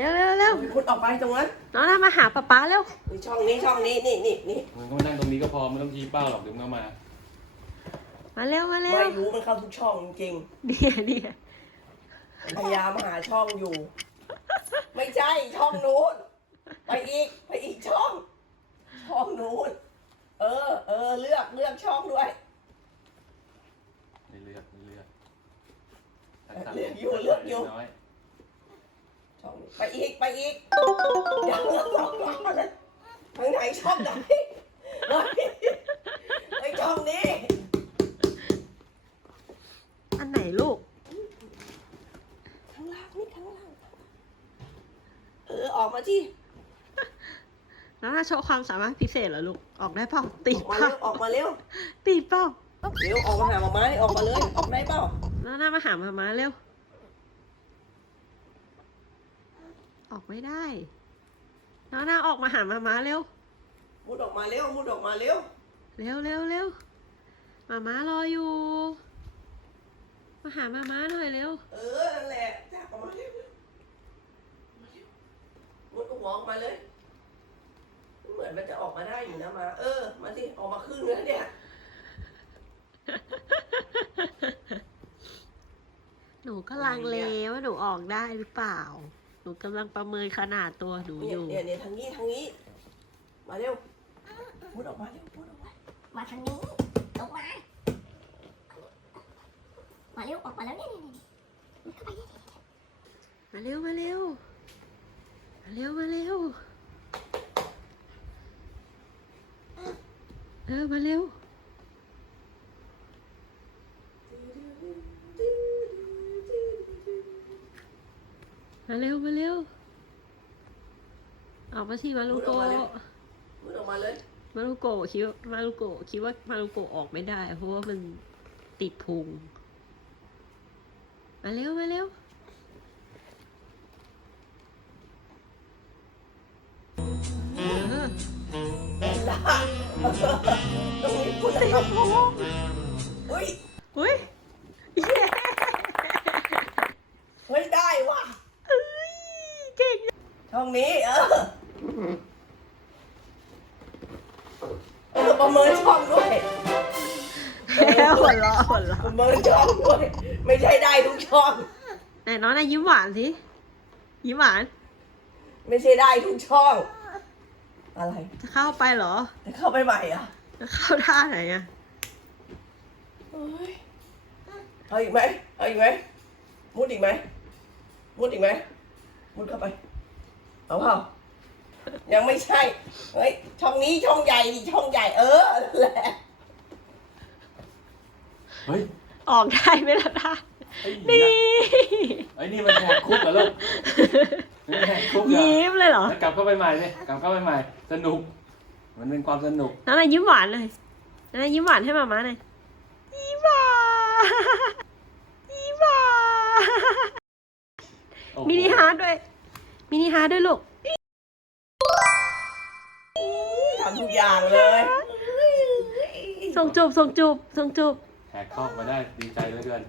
ร็วเร็วเร็วพุดออกไปตรงนั้นน้องนามาหาป๊าป๊าเร็วนี่ช่องนี้ช่องนี้นี่นี่นี่มึงก็มานั่งตรงนี้ก็พอไม่ต้องชี้เป้าหรอกเดี๋ยวมึงก็มา มาเร็วมาเร็วไม่รู้มันเข้าทุกช่องจริงเนี่ยเนี่ยๆพยายามหาช่องอยู่ ไม่ใช่ช่องนู้นไปอีกไปอีกช่อง ช่องนู้นเออ เออเลือกเลือกช่องด้วย ไม่เลือกไม่เลือกเลือกอยู่เลือกอยู่ น้อยช่องนี้ ไปอีกไปอีกอย่าเลือกช่องนู้นเลยทางไหนช่องไหนเฮ้ยไอช่องนี้อันไหนลูก ข้างล่างนี่ข้างล่างเออออกมาที่น้องนาโชว์ความสามารถพิเศษเหรอลูก ออกได้เปล่าติอดอกมาเปล่าวออกมาเร็วติดเปล่าเร็วออกมาหาหมาไม้ออกมาเลยออกได้เปล่าน้องนามาหามามาเร็ว ออกไม่ได้น้องนาออกมาหามามาเร็ว มุดออกมาเร็ว มุดออกมาเร็ว เร็วเร็วเร็วมามารออยู่ มาหามามาหน่อยเร็ว เออ นั่นแหละจับออกมาเร็วมาเร็วมุดหัวออกมาเลย เหมือนมันจะออกมาได้อยู่นะมา เออ มาสิออกมาครึ่งแล้วเนี่ยหนูกำลังเลว่าหนูออกได้หรือเปล่า หนูกำลังประเมินขนาดตัวหนูเนี่อยยู่ เนี่ยเนี่ยทางนี้ทางนี้ มาเร็วมุดออกมาเร็วมุดออกมามาทางนี้ลงมา มาเร็วออกมาแล้วเนี่ยเนี่ยเนี่ยเข้าไปเนี่ยมาเร็วมาเร็ว มาเร็วมาเร็ว เออมาเร็ว มาเร็วมาเร็วออกมาสิมาลูโกะมุดออกมาเลยมารุโกะคิดว่ามารุโกะคิดว่ามารุโกะออกไม่ได้ เพราะว่ามันติดพุง มาเร็วมาเร็วเออเห็นละตรงนี้มุดออกมาอุ้ยอุ้ยเย้ เฮ้ยได้ว่ะ เอ้ยเก่ง ช่อง นี้ เออเออประเมินช่องด้วยแล้วหัวเราะหัวเราะประเมินช่องด้วย ไม่ใช่ได้ทุกช่อง ไหนน้องนายยิ้มหวานสิ ยิ้มหวาน ไม่ใช่ได้ทุกช่อง อะไรจะเข้าไปเหรอ จะเข้าไปใหม่อะจะเข้าท่าไหนอะเฮ้ยเอาอีกไหมเอาอีกไหมมุดอีกไหมมุดอีกไหมมุดเข้าไป เอาเปล่ายังไม่ใช่ เฮ้ย ช่องนี้ช่องใหญ่ดิช่องใหญ่ เออนั่นแหละเฮ้ยออกได้ไหมล่ะท่าไอ้นี่ไอ้นี่มันแหกคุกเหรอลูกนี่มันแหกคุกเหรอยิ้มเลยเหรอแล้วกลับเข้าไปใหม่เลยกลับเข้าไปใหม่ สนุก มันเป็นความสนุกน้องนายยิ้มหวานเลยน้องนายยิ้มหวานให้มาม่าหน่อยยิ้มหวานยิ้มหวานโอ้โหมินิฮาร์ดด้วย มินิฮาร์ดด้วยลูกทำทุกอย่างเลยส่งจูบส่งจูบส่งจูบ แหกคอกมาได้ดีใจเหลือเกิน